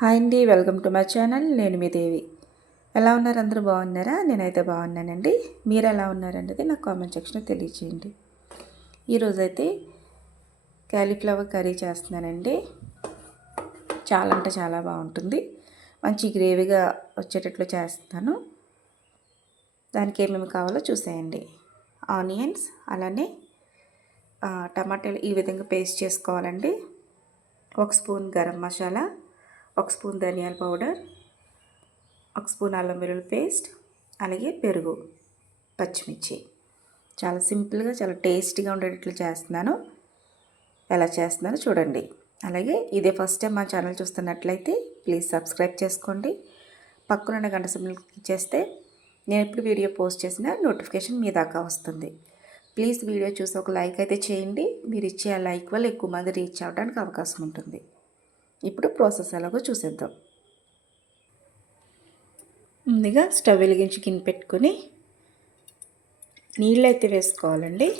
Hi అండి welcome to my channel. నేను మీ దేవి. ఎలా ఉన్నారు? అందరూ బాగున్నారా? నేనైతే బాగున్నానండి. మీరు ఎలా ఉన్నారనేది నాకు కామెంట్ సెక్షన్లో తెలియచేయండి. ఈరోజైతే క్యాలీఫ్లవర్ కర్రీ చేస్తున్నానండి. చాలా అంటే చాలా బాగుంటుంది. మంచి గ్రేవీగా వచ్చేటట్లు చేస్తాను. దానికి ఏమేమి కావాలో చూసేయండి. ఆనియన్స్ అలానే టమాటాలు ఈ విధంగా పేస్ట్ చేసుకోవాలండి. ఒక స్పూన్ గరం మసాలా ఒక స్పూన్ ధనియాల పౌడర్ ఒక స్పూన్ అల్లం వెల్లుల్లి పేస్ట్ అలాగే పెరుగు పచ్చిమిర్చి. చాలా సింపుల్గా చాలా టేస్టీగా ఉండేటట్లు చేస్తున్నాను. ఎలా చేస్తున్నానో చూడండి. అలాగే ఇదే ఫస్ట్ టైం మా ఛానల్ చూస్తున్నట్లయితే ప్లీజ్ సబ్స్క్రైబ్ చేసుకోండి. పక్కనున్న గంట సింబల్ క్లిక్ చేస్తే నేను ఎప్పుడు వీడియో పోస్ట్ చేసినా నోటిఫికేషన్ మీ దాకా వస్తుంది. ప్లీజ్ వీడియో చూసి ఒక లైక్ అయితే చేయండి. మీరు ఇచ్చే ఆ లైక్ వల్ల ఎక్కువ మంది రీచ్ అవ్వడానికి అవకాశం ఉంటుంది. ఇప్పుడు ప్రాసెస్ ఎలాగో చూసేద్దాం. ముందుగా స్టవ్ వెలిగించి గిన్నె పెట్టుకొని నీళ్ళు అయితే వేసుకోవాలండి.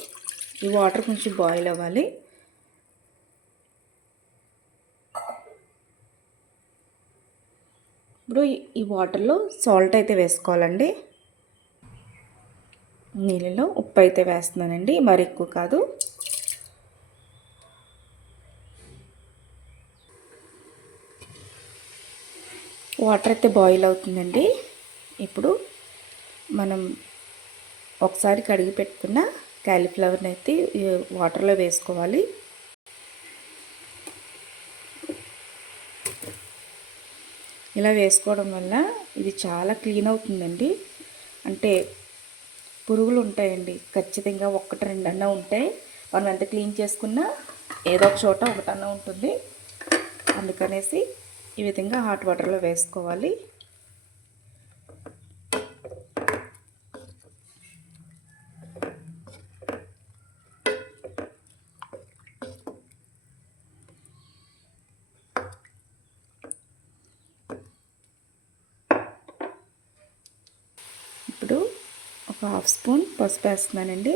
ఈ వాటర్ కొంచెం బాయిల్ అవ్వాలి. ఇప్పుడు ఈ- ఈ వాటర్లో సాల్ట్ అయితే వేసుకోవాలండి. నీళ్ళలో ఉప్పు అయితే వేస్తున్నానండి మరి ఎక్కువ కాదు. వాటర్ అయితే బాయిల్ అవుతుందండి. ఇప్పుడు మనం ఒకసారి కడిగి పెట్టుకున్న క్యాలీఫ్లవర్ని అయితే వాటర్లో వేసుకోవాలి. ఇలా వేసుకోవడం వల్ల ఇది చాలా క్లీన్ అవుతుందండి. అంటే పురుగులు ఉంటాయండి. ఖచ్చితంగా ఒక్కటి రెండన్నా ఉంటాయి. మనం ఎంత క్లీన్ చేసుకున్నా ఏదో ఒక చోట ఒకటన్నా ఉంటుంది. అందుకనేసి ఈ విధంగా హాట్ వాటర్లో వేసుకోవాలి. ఇప్పుడు ఒక హాఫ్ స్పూన్ పసుపు వేస్తున్నానండి.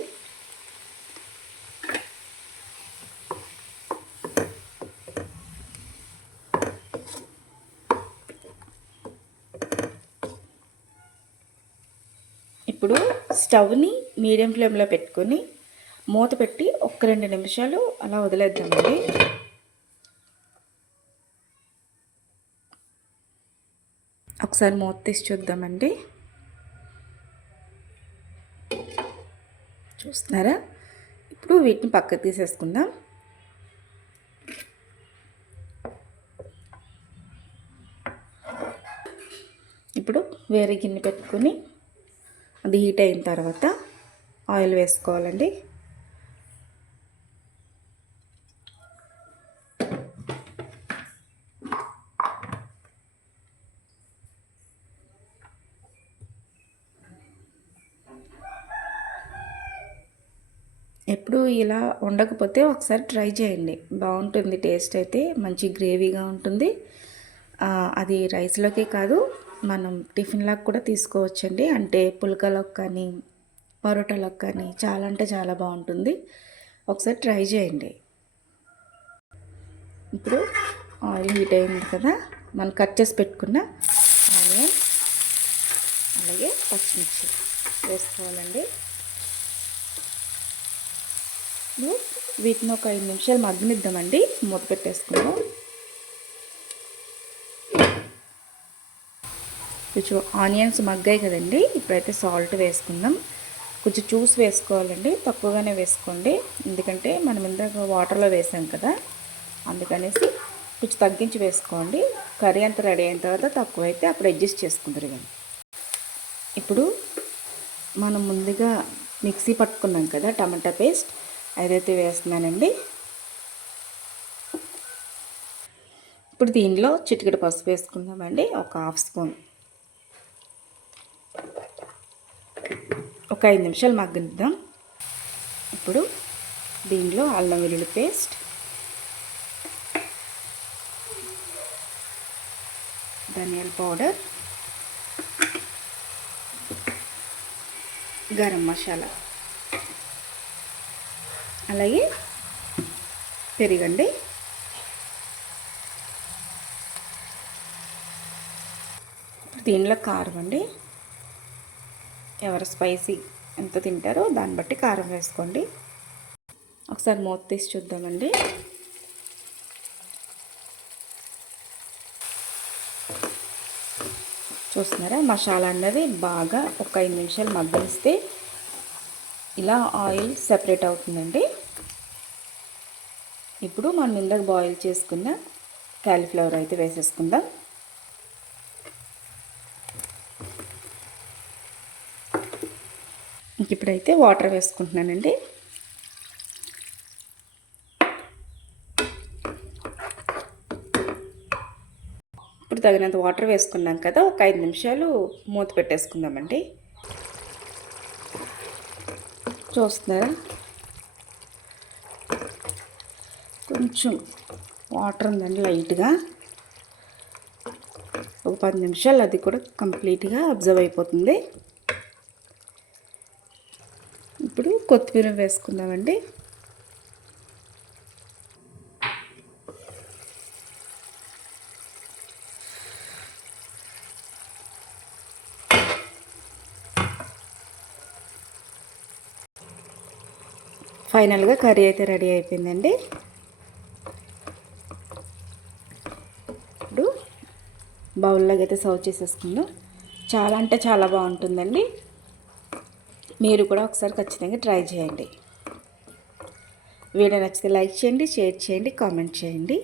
ఇప్పుడు స్టవ్ని మీడియం ఫ్లేమ్లో పెట్టుకొని మూత పెట్టి ఒక రెండు నిమిషాలు అలా వదిలేద్దామండి. ఒకసారి మూత తీసి చూద్దామండి. చూస్తున్నారా? ఇప్పుడు వీటిని పక్కకు తీసేసుకుందాం. ఇప్పుడు వేరే గిన్నె పెట్టుకొని అది హీట్ అయిన తర్వాత ఆయిల్ వేసుకోవాలండి. ఎప్పుడు ఇలా ఉండకపోతే ఒకసారి ట్రై చేయండి. బాగుంటుంది టేస్ట్ అయితే మంచి గ్రేవీగా ఉంటుంది. అది రైస్లోకే కాదు మనం టిఫిన్లాగా కూడా తీసుకోవచ్చండి. అంటే పులకలకు కానీ పరోటాలకు కానీ చాలా అంటే చాలా బాగుంటుంది. ఒకసారి ట్రై చేయండి. ఇప్పుడు ఆయిల్ హీట్ అయింది కదా మనం కట్ చేసి పెట్టుకున్న ఆనియన్ అలాగే పచ్చిమిర్చి వేసుకోవాలండి. వీటిని ఒక ఐదు నిమిషాలు మగ్గనిద్దామండి. మూత పెట్టేసుకుందాం. కొంచెం ఆనియన్స్ మగ్గాయి కదండి. ఇప్పుడైతే సాల్ట్ వేసుకుందాం. కొంచెం జ్యూస్ వేసుకోవాలండి. తక్కువగానే వేసుకోండి. ఎందుకంటే మనం ఇందాక వాటర్లో వేసాం కదా. అందుకనేసి కొంచెం తగ్గించి వేసుకోండి. కర్రీ అంతా రెడీ అయిన తర్వాత తక్కువైతే అప్పుడు అడ్జస్ట్ చేసుకుందరు కానీ ఇప్పుడు మనం ముందుగా మిక్సీ పట్టుకున్నాం కదా టమాటా పేస్ట్. అదైతే వేస్తున్నానండి. ఇప్పుడు దీనిలో చిటికెడు పసుపు వేసుకుందామండి. ఒక హాఫ్ స్పూన్. ఒక ఐదు నిమిషాలు మగ్గనిద్దాం. ఇప్పుడు దీనిలో అల్లం వెల్లుల్లి పేస్ట్ ధనియాల పౌడర్ గరం మసాలా అలాగే పెరిగండి. దీనిలో కారం అండి. ఎవరు స్పైసీ ఎంత తింటారో దాన్ని బట్టి కారం వేసుకోండి. ఒకసారి మూత తీసి చూద్దామండి. చూస్తున్నారా? మసాలా అన్నది బాగా ఒక ఐదు నిమిషాలు మగ్గిస్తే ఇలా ఆయిల్ సెపరేట్ అవుతుందండి. ఇప్పుడు మనం ఇందాక బాయిల్ చేసుకున్న క్యాలీఫ్లవర్ అయితే వేసేసుకుందాం. ఇప్పుడైతే వాటర్ వేసుకుంటున్నానండి. ఇప్పుడు తగినంత వాటర్ వేసుకున్నాం కదా ఒక ఐదు నిమిషాలు మూత పెట్టేసుకుందామండి. చూస్తున్నారా? కొంచెం వాటర్ ఉందండి లైట్గా. ఒక పది నిమిషాలు అది కూడా కంప్లీట్గా అబ్జర్వ్ అయిపోతుంది ఇప్పుడు కొత్తిమీర వేసుకుందామండి. ఫైనల్గా కర్రీ అయితే రెడీ అయిపోయిందండి. ఇప్పుడు బౌల్లోకి అయితే సర్వ్ చేసేసుకుందాం. చాలా అంటే చాలా బాగుంటుందండి. మీరు కూడా ఒకసారి ఖచ్చితంగా ట్రై చేయండి వీడియో నచ్చితే లైక్ చేయండి షేర్ చేయండి కామెంట్ చేయండి.